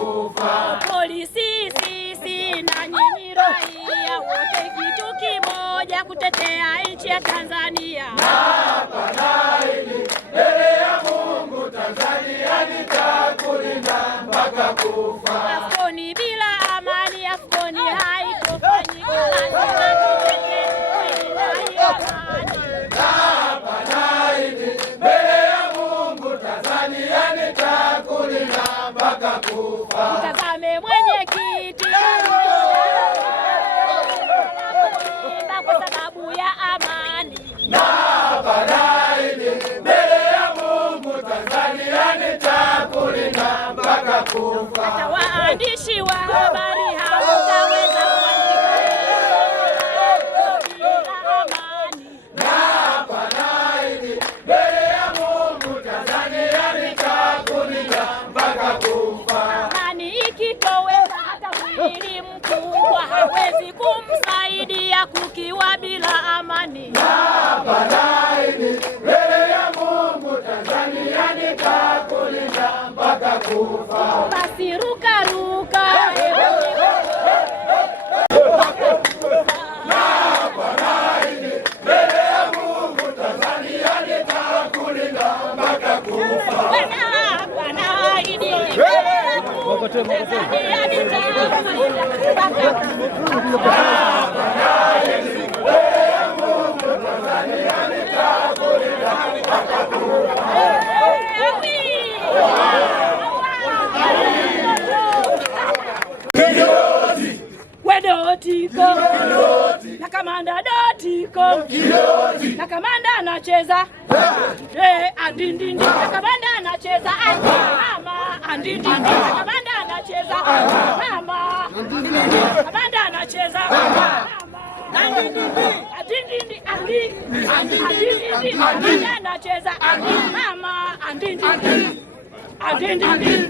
kufa. Polisi sisi na nyinyi raia wote kitu kimoja, kutetea nchi ya Tanzania. Naapa naahidi mbele ya Mungu, Tanzania nitakulinda mpaka kufa. Afkoni bila amani, Afkoni haitofanyika. Lazima tutetee amani. Naapa naahidi mbele ya Mungu, Tanzania nitakulinda mpaka kufa. Mtazame mwenyekiti kwa sababu ya amani. Naapa naahidi mbele ya Mungu, Tanzania nitakulinda mpaka kufa. Hata waandishi wa habari hawataweza kuandika bila amani. Naapa naahidi mbele ya Mungu, Tanzania nitakulinda mpaka kufa. Amani ikitoweka, hata mwili mkubwa hawezi kumsaidia kukiwa bila amani. Naapa naahidi mbele ya Mungu, Tanzania nitakulinda mpaka kufa. Basi ruka ruka, Naapa naahidi mbele ya Mungu, Tanzania nitakulinda mpaka kufa. wanaahidi Tanzania nitakulinda mpaka kufa. Wedotiko na kamanda Dotiko na kamanda anacheza andindindi na kamanda anacheza mama andindindi na kamanda anacheza mama kamanda anacheza andindindi andindindi kamanda anacheza mama andindindi andindindi